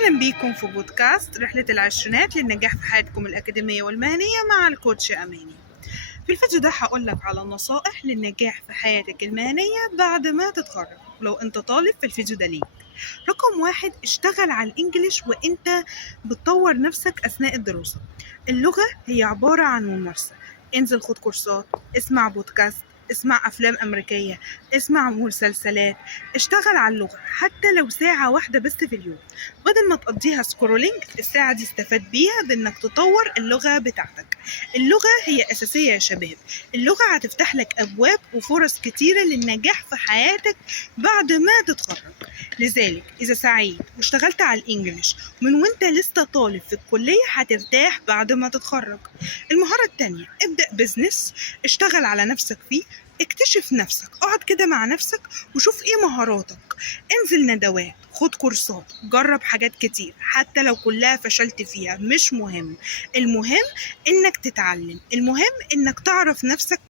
أهلا بيكم في بودكاست رحلة العشرينات للنجاح في حياتكم الأكاديمية والمهنية مع الكوتش أماني. في الفيديو ده هقولك على نصائح للنجاح في حياتك المهنية بعد ما تتخرج. لو أنت طالب في الفيديو ده ليك. رقم 1، اشتغل على الإنجليش وأنت بتطور نفسك أثناء الدراسة. اللغة هي عبارة عن ممارسة. انزل خد كورسات، اسمع بودكاست، اسمع أفلام أمريكية، اسمع مسلسلات، اشتغل على اللغة حتى لو ساعة واحدة بس في اليوم. بدل ما تقضيها سكرولينج، الساعة دي استفاد بيها بأنك تطور اللغة بتاعتك. اللغة هي أساسية يا شباب. اللغة هتفتح لك أبواب وفرص كتيرة للنجاح في حياتك بعد ما تتخرج. لذلك إذا سعيت واشتغلت على الإنجليش من وانت لسه طالب في الكلية هترتاح بعد ما تتخرج. المهارة التانية، ابدأ بزنس، اشتغل على نفسك فيه، اكتشف نفسك، اقعد كده مع نفسك وشوف ايه مهاراتك. انزل ندوات، خد كورسات، جرب حاجات كتير حتى لو كلها فشلت فيها مش مهم. المهم انك تتعلم، المهم انك تعرف نفسك